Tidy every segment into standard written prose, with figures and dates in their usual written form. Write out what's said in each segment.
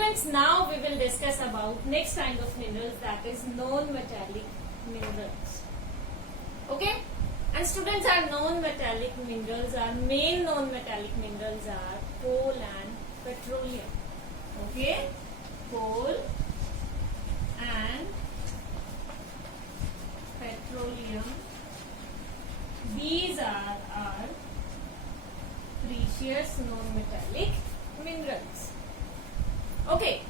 students, now we will discuss about next kind of minerals, that is non-metallic minerals. Okay, and students, our non-metallic minerals, our main non-metallic minerals are coal and petroleum. Okay, coal and petroleum, these are our precious non-metallic minerals. Okay,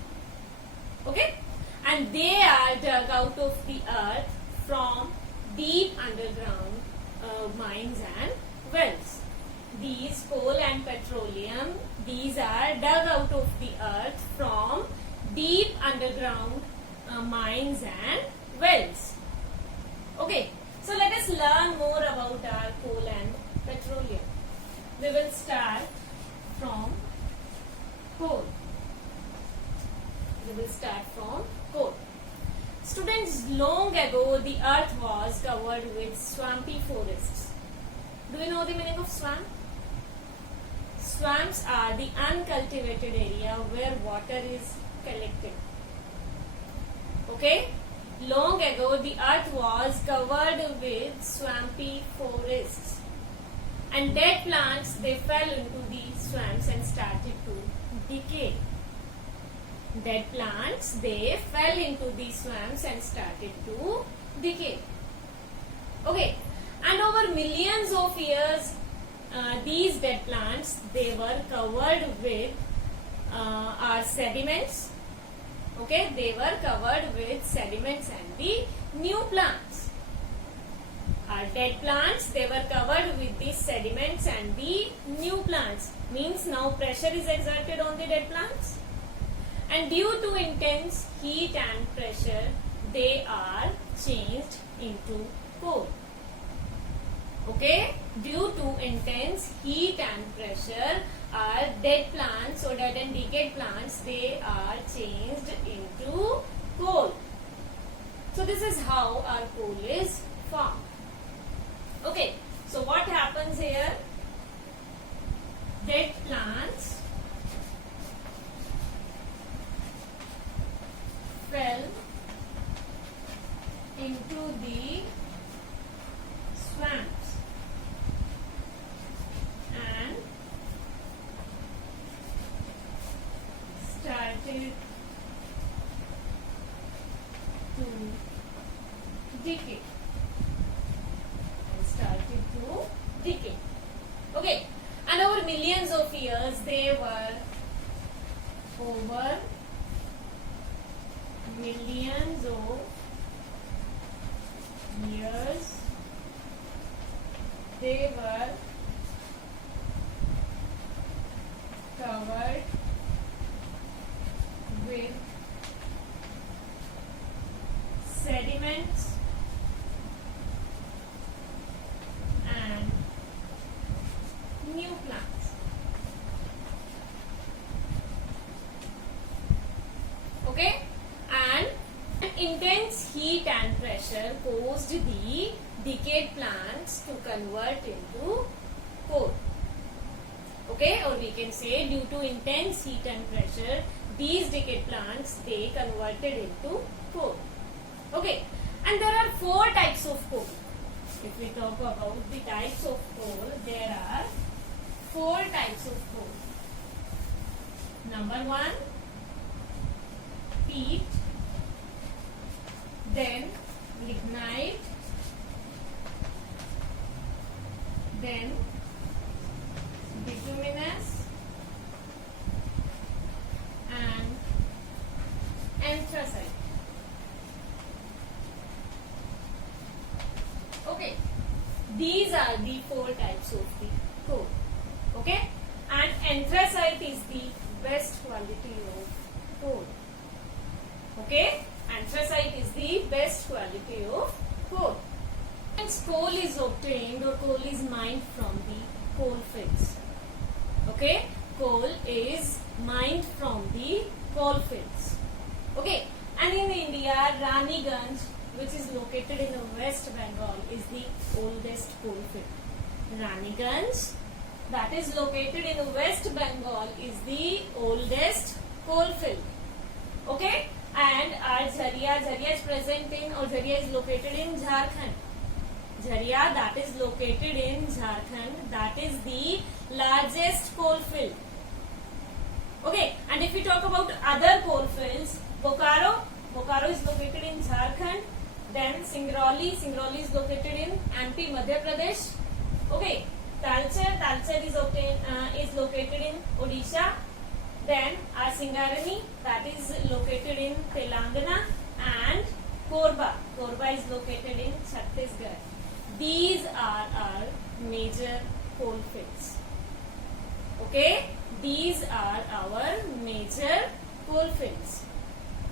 and they are dug out of the earth from deep underground mines and wells. These coal and petroleum, these are dug out of the earth from deep underground mines and wells. Okay, so let us learn more about our coal and petroleum. We will start from coal. Students, long ago the earth was covered with swampy forests. Do you know the meaning of swamp? Swamps are the uncultivated area where water is collected. Okay? Long ago the earth was covered with swampy forests. And dead plants, they fell into the swamps and started to decay. Dead plants, they fell into the swamps and started to decay. Okay, and over millions of years, these dead plants, they were covered with our sediments. Okay, they were covered with sediments and the new plants. Our dead plants, they were covered with the sediments and the new plants. Means now pressure is exerted on the dead plants. And due to intense heat and pressure, they are changed into coal. Okay? Due to intense heat and pressure, our dead plants or dead and decayed plants, they are changed into coal. So this is how our coal is formed. Okay, so what happens here? Dead plants fell into the swamps and started to decay. Okay, and over millions of years, they were over millions of years, they were covered with sediments and new plants. Okay, and intense heat and pressure caused the decayed plants to convert into coal. Okay, or we can say due to intense heat and pressure, these decayed plants, they converted into coal. Okay, and there are 4 types of coal. If we talk about the types of coal, there are 4 types of coal. Number 1, peat, then lignite, then bituminous and anthracite. Okay, these are the 4 types of the coal. Okay, and anthracite is the best quality of coal. Okay, anthracite is the best quality of coal. And coal is obtained or coal is mined from the coal fields. Okay, coal is mined from the coal fields. Okay, and in India, Raniganj, which is located in the West Bengal, is the oldest coal field. Raniganj, that is located in West Bengal, is the oldest coal field. Okay, and our Jharia is present in, or Jharia is located in Jharkhand. Jharia, that is located in Jharkhand, that is the largest coal field. Okay, and if we talk about other coal fields, Bokaro is located in Jharkhand. Then Singrauli is located in MP, Madhya Pradesh. Okay, Talcher is located in Odisha. Then our Singarani, that is located in Telangana, and Korba is located in Chhattisgarh. These are our major coal fields. Okay, these are our major coal fields.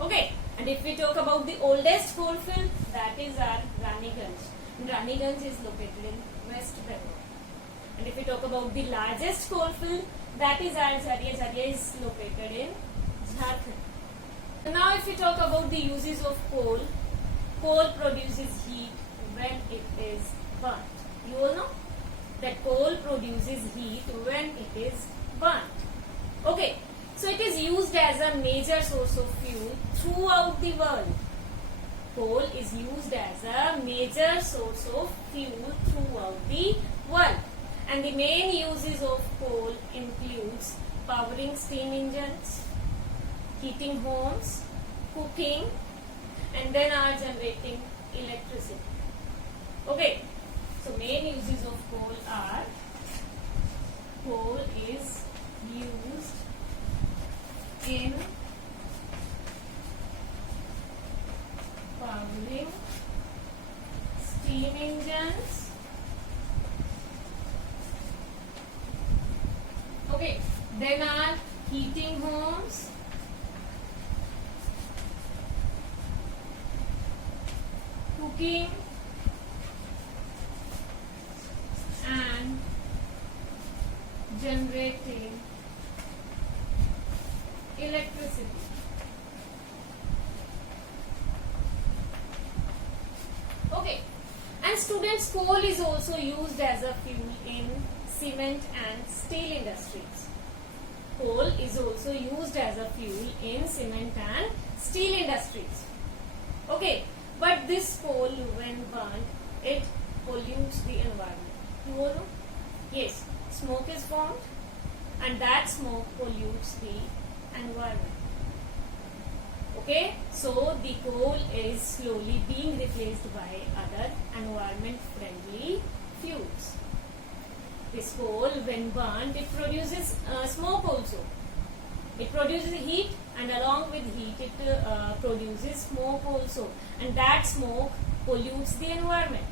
Okay, and if we talk about the oldest coal field, that is our Raniganj. Raniganj is located in West Bengal. And if we talk about the largest coal field, that is our Jharia. Jharia is located in Jharkhand. Now if we talk about the uses of coal, coal produces heat when it is burnt. You all know that coal produces heat when it is burnt. Okay, so it is used as a major source of fuel throughout the world. Coal is used as a major source of fuel throughout the world. And the main uses of coal includes powering steam engines, heating homes, cooking, and then are generating electricity. Okay, so main uses of coal are: coal is used in powering steam engines. Okay, then are heating homes, cooking, and generating electricity. Okay, and students, coal is also used as a fuel in cement and steel industries. Coal is also used as a fuel in cement and steel industries. Okay, but this coal, when burnt, it pollutes the environment. You all know? Yes, smoke is formed, and that smoke pollutes the environment. Okay, so the coal is slowly being replaced by other environment-friendly fuels. This coal, when burnt, it produces smoke also. It produces heat, and along with heat, it produces smoke also. And that smoke pollutes the environment.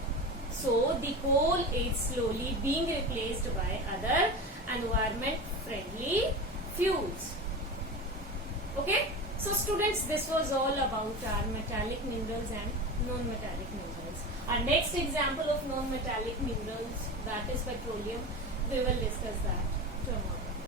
So, the coal is slowly being replaced by other environment-friendly fuels. Okay? So, students, this was all about our metallic minerals and non-metallic minerals. Our next example of non-metallic minerals, that is petroleum, we will discuss that tomorrow.